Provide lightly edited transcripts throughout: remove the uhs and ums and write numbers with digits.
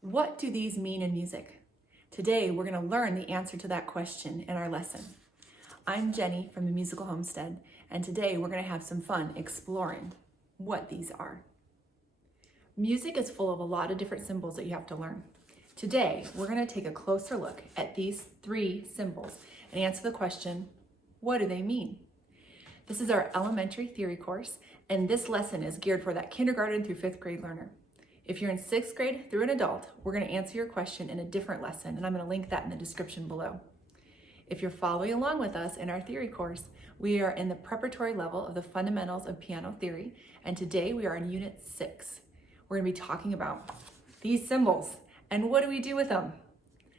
What do these mean in music? Today, we're going to learn the answer to that question in our lesson. I'm Jenny from the Musical Homestead, and today we're going to have some fun exploring what these are. Music is full of a lot of different symbols that you have to learn. Today, we're going to take a closer look at these three symbols and answer the question, what do they mean? This is our elementary theory course, and this lesson is geared for that kindergarten through 5th grade learner. If you're in 6th grade through an adult, we're going to answer your question in a different lesson, and I'm going to link that in the description below. If you're following along with us in our theory course, we are in the preparatory level of the fundamentals of piano theory, and today we are in Unit 6. We're going to be talking about these symbols and what do we do with them.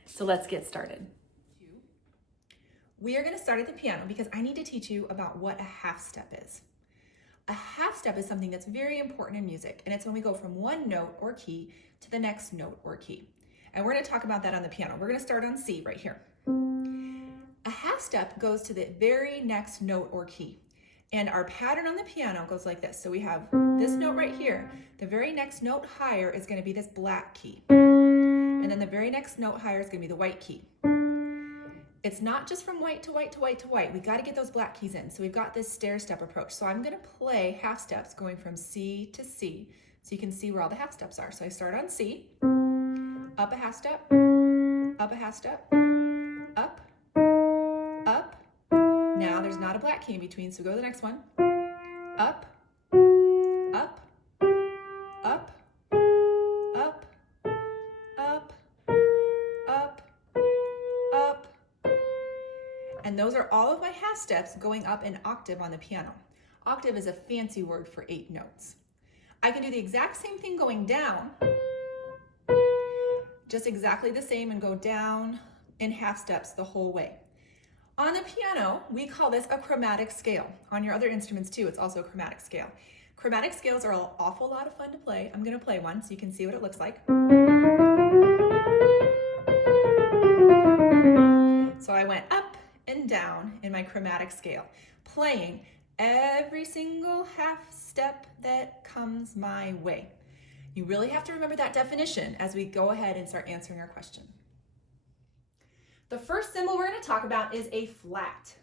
So let's get started. We are going to start at the piano because I need to teach you about what a half step is. A half step is something that's very important in music, and it's when we go from one note or key to the next note or key. And we're going to talk about that on the piano. We're going to start on C right here. A half step goes to the very next note or key. And our pattern on the piano goes like this. So we have this note right here. The very next note higher is going to be this black key. And then the very next note higher is going to be the white key. It's not just from white to white to white to white. We got to get those black keys in. So we've got this stair step approach. So I'm going to play half steps going from C to C so you can see where all the half steps are. So I start on C, up a half step, up a half step, up, up. Now there's not a black key in between, so go to the next one. Up, up, up, up, up, up, up. And those are all of my half steps going up an octave on the piano. Octave is a fancy word for 8 notes. I can do the exact same thing going down, just exactly the same, and go down in half steps the whole way. On the piano, we call this a chromatic scale. On your other instruments too, it's also a chromatic scale. Chromatic scales are an awful lot of fun to play. I'm going to play one so you can see what it looks like. So I went up and down in my chromatic scale, playing every single half step that comes my way. You really have to remember that definition as we go ahead and start answering our question. The first symbol we're going to talk about is a flat.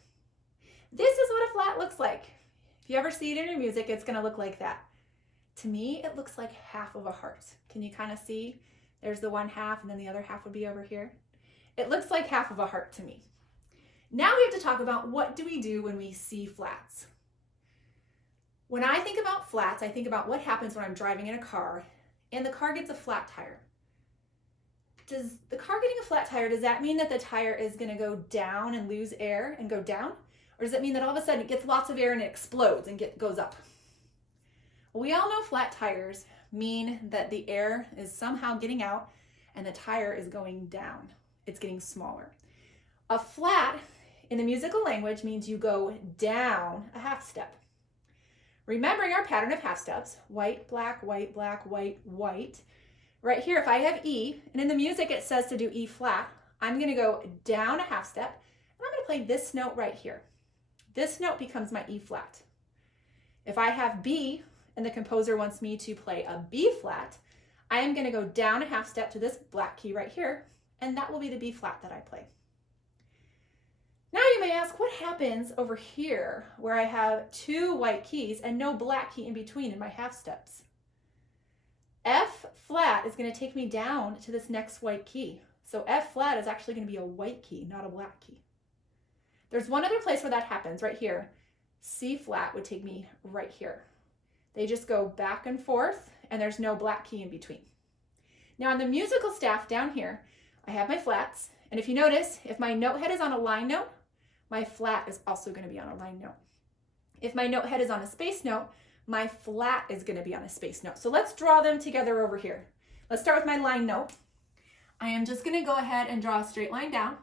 This is what a flat looks like. If you ever see it in your music, it's going to look like that. To me, it looks like half of a heart. Can you kind of see? There's the one half and then the other half would be over here. It looks like half of a heart to me. Now we have to talk about what do we do when we see flats. When I think about flats, I think about what happens when I'm driving in a car and the car gets a flat tire. Does the car getting a flat tire, does that mean that the tire is going to go down and lose air and go down? Or does it mean that all of a sudden it gets lots of air and it explodes and goes up? Well, we all know flat tires mean that the air is somehow getting out and the tire is going down. It's getting smaller. A flat in the musical language means you go down a half step. Remembering our pattern of half steps, white, black, white, white. Right here, if I have E, and in the music it says to do E flat, I'm going to go down a half step, and I'm going to play this note right here. This note becomes my E flat. If I have B, and the composer wants me to play a B flat, I am going to go down a half step to this black key right here, and that will be the B flat that I play. Now you may ask, what happens over here where I have 2 white keys and no black key in between in my half steps? F flat is going to take me down to this next white key. So F flat is actually going to be a white key, not a black key. There's one other place where that happens, right here. C flat would take me right here. They just go back and forth, and there's no black key in between. Now on the musical staff down here, I have my flats, and if you notice, if my note head is on a line note, my flat is also going to be on a line note. If my note head is on a space note, my flat is going to be on a space note. So let's draw them together over here. Let's start with my line note. I am just going to go ahead and draw a straight line down.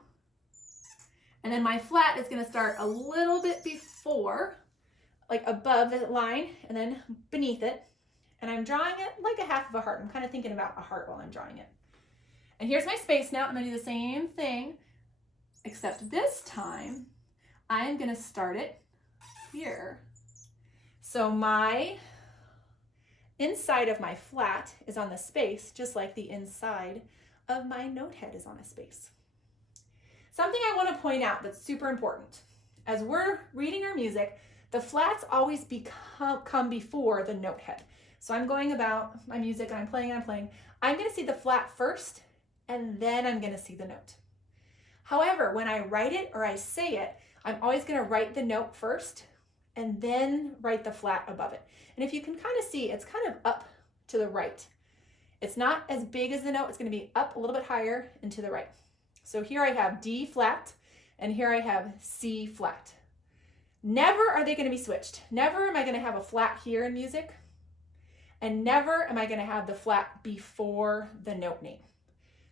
And then my flat is going to start a little bit before, like above the line, and then beneath it. And I'm drawing it like a half of a heart. I'm kind of thinking about a heart while I'm drawing it. And here's my space note. I'm going to do the same thing, except this time I am going to start it here. So my inside of my flat is on the space, just like the inside of my note head is on a space. Something I want to point out that's super important. As we're reading our music, the flats always come before the note head. So I'm going about my music and I'm playing. I'm going to see the flat first and then I'm going to see the note. However, when I write it or I say it, I'm always going to write the note first and then write the flat above it. And if you can kind of see, it's kind of up to the right. It's not as big as the note. It's going to be up a little bit higher and to the right. So here I have D flat and here I have C flat. Never are they going to be switched. Never am I going to have a flat here in music, and never am I going to have the flat before the note name.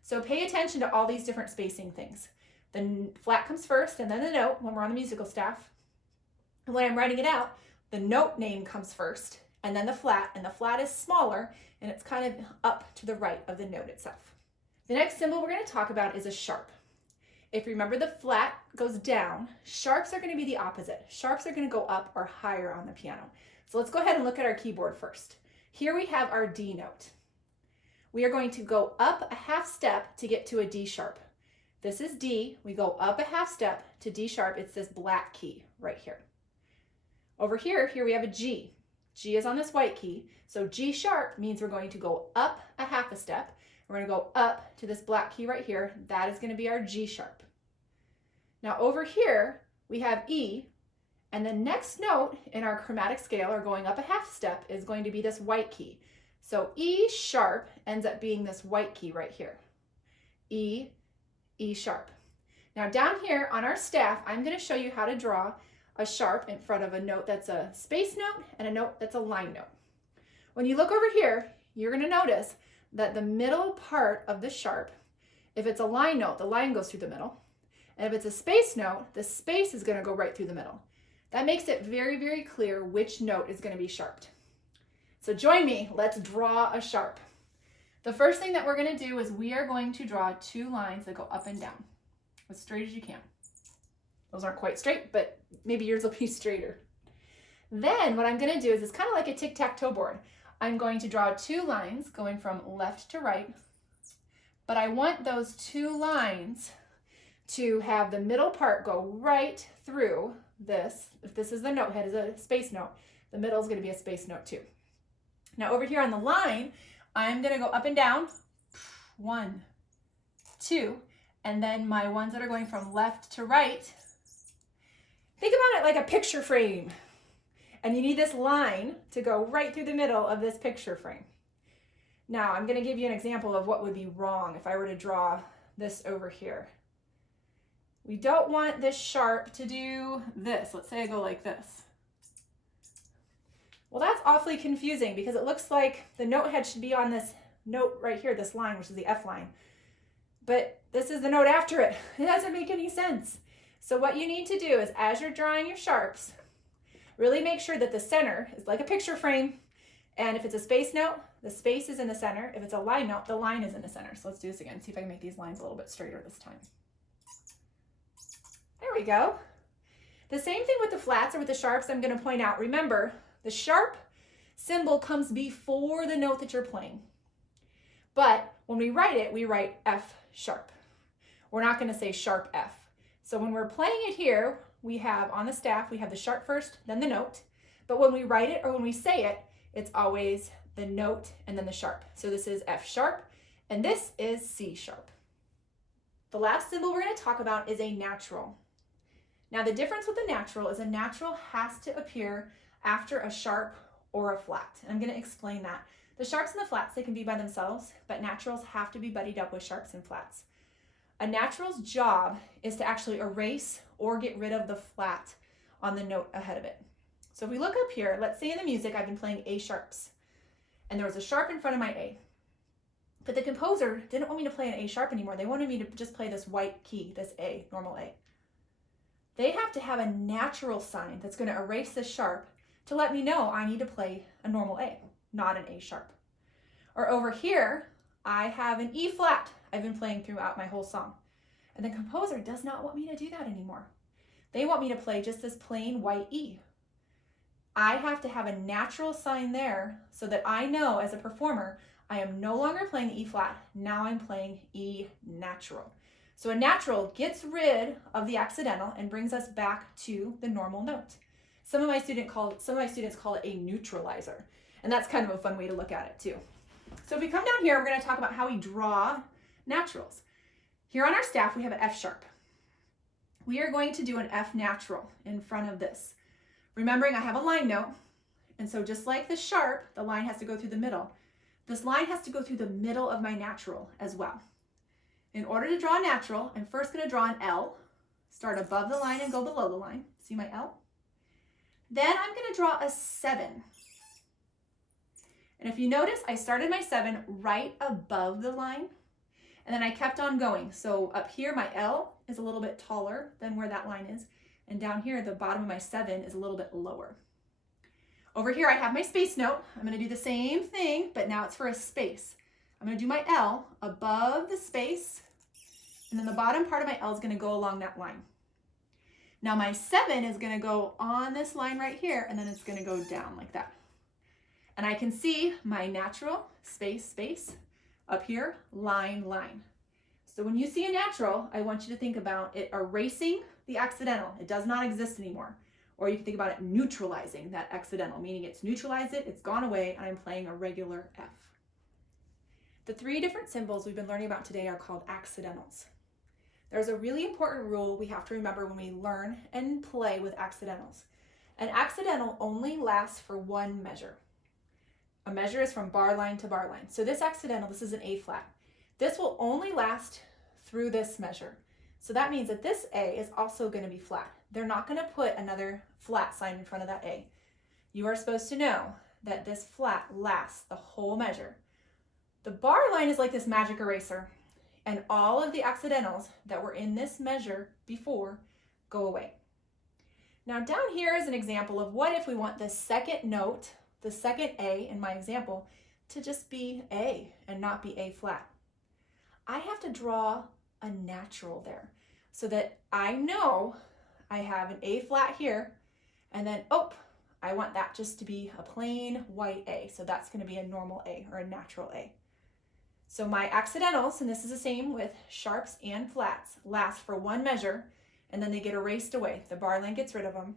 So pay attention to all these different spacing things. The flat comes first and then the note when we're on the musical staff. And when I'm writing it out, the note name comes first and then the flat, and the flat is smaller and it's kind of up to the right of the note itself. The next symbol we're going to talk about is a sharp. If you remember, the flat goes down, sharps are going to be the opposite. Sharps are going to go up or higher on the piano. So let's go ahead and look at our keyboard first. Here we have our D note. We are going to go up a half step to get to a D sharp. This is D. We go up a half step to D sharp. It's this black key right here. Over here we have a G. G is on this white key. So G sharp means we're going to go up a half a step. We're going to go up to this black key right here. That is going to be our G sharp. Now over here we have E, and the next note in our chromatic scale, or going up a half step, is going to be this white key. So E sharp ends up being this white key right here. E, E sharp. Now down here on our staff, I'm going to show you how to draw a sharp in front of a note that's a space note and a note that's a line note. When you look over here, you're going to notice that the middle part of the sharp, if it's a line note, the line goes through the middle. And if it's a space note, the space is going to go right through the middle. That makes it very, very clear which note is going to be sharped. So join me, let's draw a sharp. The first thing that we're going to do is we are going to draw two lines that go up and down, as straight as you can. Those aren't quite straight, but maybe yours will be straighter. Then what I'm going to do is it's kind of like a tic-tac-toe board. I'm going to draw two lines going from left to right, but I want those two lines to have the middle part go right through this. If this is the note head, is a space note, the middle is going to be a space note too. Now over here on the line, I'm going to go up and down, 1, 2, and then my ones that are going from left to right, think about it like a picture frame. And you need this line to go right through the middle of this picture frame. Now I'm going to give you an example of what would be wrong if I were to draw this over here. We don't want this sharp to do this. Let's say I go like this. Well, that's awfully confusing because it looks like the note head should be on this note right here, this line, which is the F line. But this is the note after it. It doesn't make any sense. So what you need to do is, as you're drawing your sharps, really make sure that the center is like a picture frame. And if it's a space note, the space is in the center. If it's a line note, the line is in the center. So let's do this again. See if I can make these lines a little bit straighter this time. There we go. The same thing with the flats or with the sharps I'm going to point out. Remember, the sharp symbol comes before the note that you're playing. But when we write it, we write F sharp. We're not going to say sharp F. So when we're playing it here, we have on the staff, we have the sharp first, then the note. But when we write it or when we say it, it's always the note and then the sharp. So this is F sharp and this is C sharp. The last symbol we're going to talk about is a natural. Now the difference with a natural is a natural has to appear after a sharp or a flat. And I'm going to explain that. The sharps and the flats, they can be by themselves, but naturals have to be buddied up with sharps and flats. A natural's job is to actually erase or get rid of the flat on the note ahead of it. So if we look up here, let's say in the music I've been playing A sharps, and there was a sharp in front of my A. But the composer didn't want me to play an A sharp anymore. They wanted me to just play this white key, this A, normal A. They have to have a natural sign that's going to erase the sharp to let me know I need to play a normal A, not an A sharp. Or over here, I have an E flat I've been playing throughout my whole song. And the composer does not want me to do that anymore. They want me to play just this plain white E. I have to have a natural sign there so that I know as a performer, I am no longer playing E flat. Now I'm playing E natural. So a natural gets rid of the accidental and brings us back to the normal note. Some of my students call it a neutralizer. And that's kind of a fun way to look at it too. So if we come down here, we're going to talk about how we draw naturals. Here on our staff, we have an F sharp. We are going to do an F natural in front of this. Remembering I have a line note, and so just like the sharp, the line has to go through the middle. This line has to go through the middle of my natural as well. In order to draw a natural, I'm first going to draw an L, start above the line and go below the line. See my L? Then I'm going to draw a 7. And if you notice, I started my 7 right above the line, and then I kept on going. So up here, my L is a little bit taller than where that line is. And down here, the bottom of my 7 is a little bit lower. Over here, I have my space note. I'm going to do the same thing, but now it's for a space. I'm going to do my L above the space, and then the bottom part of my L is going to go along that line. Now my 7 is going to go on this line right here, and then it's going to go down like that. And I can see my natural, space, space, up here, line, line. So when you see a natural, I want you to think about it erasing the accidental. It does not exist anymore. Or you can think about it neutralizing that accidental, meaning it's neutralized it, it's gone away, and I'm playing a regular F. The 3 different symbols we've been learning about today are called accidentals. There's a really important rule we have to remember when we learn and play with accidentals. An accidental only lasts for one measure. A measure is from bar line to bar line. So this accidental, this is an A flat. This will only last through this measure. So that means that this A is also going to be flat. They're not going to put another flat sign in front of that A. You are supposed to know that this flat lasts the whole measure. The bar line is like this magic eraser, and all of the accidentals that were in this measure before go away. Now down here is an example of what if we want the second note, the second A in my example, to just be A and not be A flat. I have to draw a natural there so that I know I have an A flat here, and then, I want that just to be a plain white A. So that's going to be a normal A or a natural A. So my accidentals, and this is the same with sharps and flats, last for one measure, and then they get erased away. The bar line gets rid of them.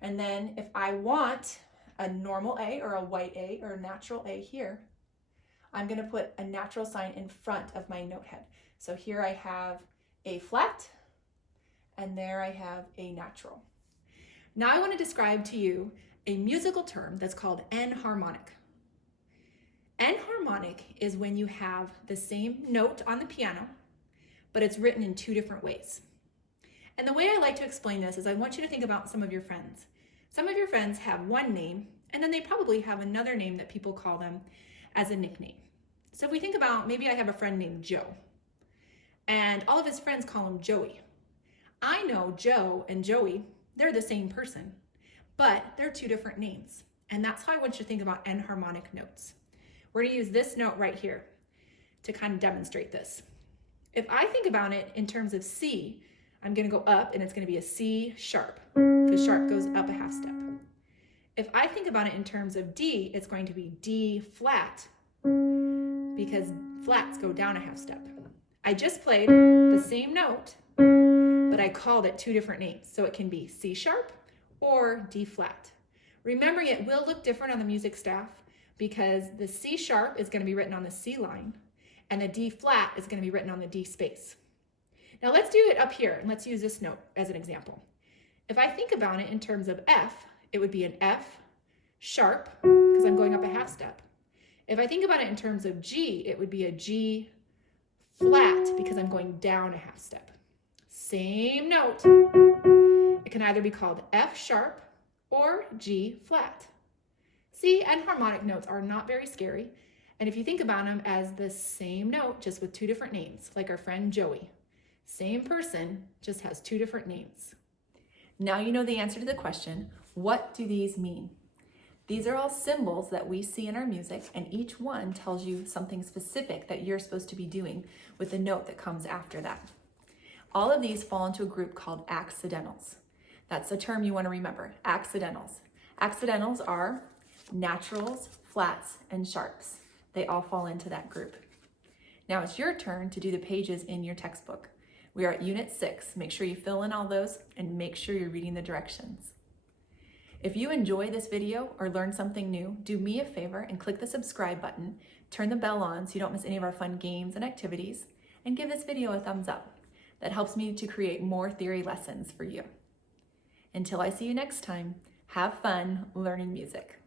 And then if I want a normal A or a white A or a natural A here, I'm going to put a natural sign in front of my note head. So here I have A flat, and there I have A natural. Now I want to describe to you a musical term that's called enharmonic. Enharmonic is when you have the same note on the piano, but it's written in 2 different ways. And the way I like to explain this is I want you to think about some of your friends. Some of your friends have one name, and then they probably have another name that people call them as a nickname. So if we think about, maybe I have a friend named Joe, and all of his friends call him Joey. I know Joe and Joey, they're the same person, but they're 2 different names. And that's how I want you to think about enharmonic notes. We're going to use this note right here to kind of demonstrate this. If I think about it in terms of C, I'm going to go up, and it's going to be a C sharp, because sharp goes up a half step. If I think about it in terms of D, it's going to be D flat, because flats go down a half step. I just played the same note, but I called it 2 different names. So it can be C sharp or D flat. Remembering it will look different on the music staff, because the C sharp is going to be written on the C line, and the D flat is going to be written on the D space. Now let's do it up here, and let's use this note as an example. If I think about it in terms of F, it would be an F sharp, because I'm going up a half step. If I think about it in terms of G, it would be a G flat, because I'm going down a half step. Same note. It can either be called F sharp or G flat. See, enharmonic notes are not very scary. And if you think about them as the same note, just with 2 different names, like our friend Joey. Same person, just has 2 different names. Now you know the answer to the question, what do these mean? These are all symbols that we see in our music, and each one tells you something specific that you're supposed to be doing with the note that comes after that. All of these fall into a group called accidentals. That's the term you want to remember, accidentals. Accidentals are naturals, flats, and sharps. They all fall into that group. Now it's your turn to do the pages in your textbook. We are at Unit 6. Make sure you fill in all those and make sure you're reading the directions. If you enjoy this video or learn something new, do me a favor and click the subscribe button, turn the bell on so you don't miss any of our fun games and activities, and give this video a thumbs up. That helps me to create more theory lessons for you. Until I see you next time, have fun learning music.